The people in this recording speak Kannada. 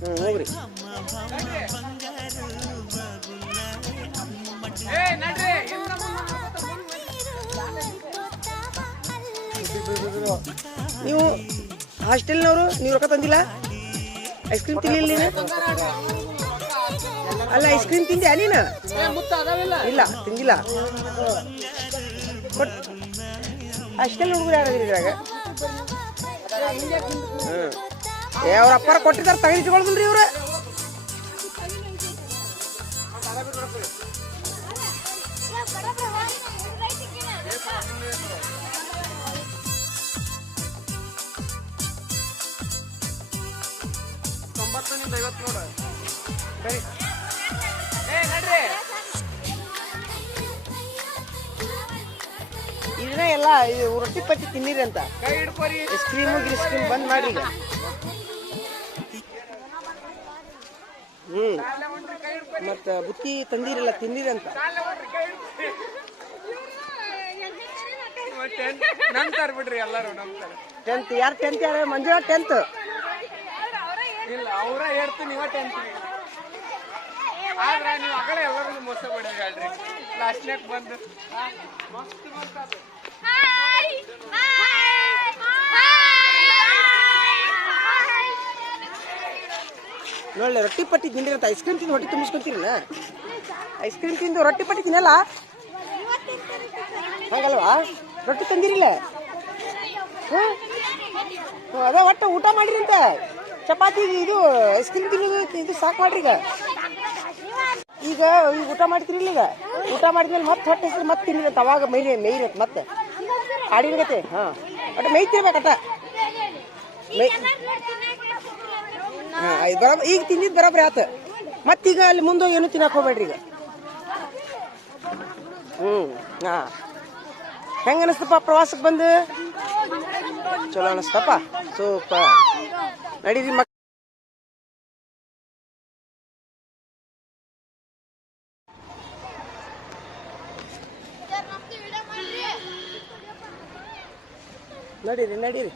ಹೋಗ್ರಿ. ನೀವು ಹಾಸ್ಟೆಲ್ನವರು ನೀವು ರೊಕ್ಕ ತಂದಿಲ್ಲ? ಐಸ್ ಕ್ರೀಮ್ ತಿನ್ಲಿಲ್ಲ ನೀನು? ಅಲ್ಲ ಐಸ್ ಕ್ರೀಮ್ ತಿಂದ್ಯಾ ನೀನು? ಇಲ್ಲ ತಿಂದಿಲ್ಲ. ಹಾಸ್ಟೆಲ್ ಹುಡುಗರು ಯಾರಾದ್ರಿ ಇದ್ರಾಗ? ಅವ್ರ ಅಪ್ಪಾರ ಕೊಟ್ಟಿದ್ದಾರೆ ತೆಗೆದಿಟ್ಕೊಳ್ದಿಲ್ರಿ ಇವ್ರ. ಇದನ್ನ ಎಲ್ಲ ರೊಟ್ಟಿ ಪಟ್ಟಿ ತಿನ್ನಿರಿ ಅಂತ ಐಸ್ ಕ್ರೀಮ್ ಬಂದ್ ಮಾಡ್ರಿ ಈಗ. ಮತ್ತ ಬುತ್ತಿ ತಂದಿರಲ್ಲ ತಿಂದಿರಿ ಅಂತ. ಬಿಡ್ರಿ ಎಲ್ಲರೂ ಟೆಂತ್ ಯಾರು ಟೆಂತ್ ಯಾರು? ಮಂಜುಳಾ ಟೆಂತ್ ಇಲ್ಲ, ಅವ್ರ ಹೇಳ್ತೀನಿ ನೀವ ಟೆಂತ್. ಆದ್ರೆ ನೀವು ಆ ಕಡೆ ಎಲ್ಲರಿಗೂ ಮೋಸ ಬಿಡ್ರಿ ಹೇಳ್ರಿ. ಲಾಸ್ಟ್ನ್ಯಾಗ ಬಂದು ನೋಡ್ಲಿ ರೊಟ್ಟಿ ಪಟ್ಟಿ ತಿಂದಿರಿ ಅಂತ. ಐಸ್ ಕ್ರೀಮ್ ತಿಂದು ಹೊಟ್ಟೆ ತುಂಬಿಸ್ಕೊಂತೀರಲ್ಲ? ಐಸ್ ಕ್ರೀಮ್ ತಿಂದು ರೊಟ್ಟಿ ಪಟ್ಟಿ ತಿನ್ನಲ್ಲ ಹಂಗಲ್ವಾ? ರೊಟ್ಟಿ ತಂದಿರಿಲ್ಲ? ಅದ ಒಟ್ಟು ಊಟ ಮಾಡಿರಿ ಅಂತ. ಚಪಾತಿ ಇದು ಐಸ್ ಕ್ರೀಮ್ ತಿನ್ನೋದು ಇದು ಸಾಕು ಮಾಡ್ರಿ. ಈಗ ಊಟ ಮಾಡ್ತಿರಿಲ್ಲ? ಈಗ ಊಟ ಮಾಡಿದ್ಮೇಲೆ ಮತ್ತೆ ಹೊಟ್ಟೆ ಹೆಸರು ಮತ್ತೆ ತಿನ್ನಿರಿ ಅಂತ. ಅವಾಗ ಮೇಯ್ರತ್ ಮತ್ತೆ ಆಡಿನಗತ್ತೆ. ಹಾಂ ಒಟ್ಟು ಮೇಯ್ತಿರ್ಬೇಕಟ. ಬರೋಬ ಈಗ ತಿಂದಿದ್ದು ಬರೋಬ್ರಿ ಆತ. ಮತ್ತೀಗ ಅಲ್ಲಿ ಮುಂದೆ ಏನು ತಿನ್ನಕ್ಕೆ ಹೋಗ್ಬೇಡ್ರಿ ಈಗ. ಹಾಂ ಹೆಂಗೆ ಅನಿಸ್ತಪ್ಪ ಪ್ರವಾಸಕ್ಕೆ ಬಂದು? ಚಲೋ ಅನಿಸ್ತಪ್ಪ. ಸೂಪರ್. ನಡೀರಿ ಮಕ್ ನಡೀರಿ.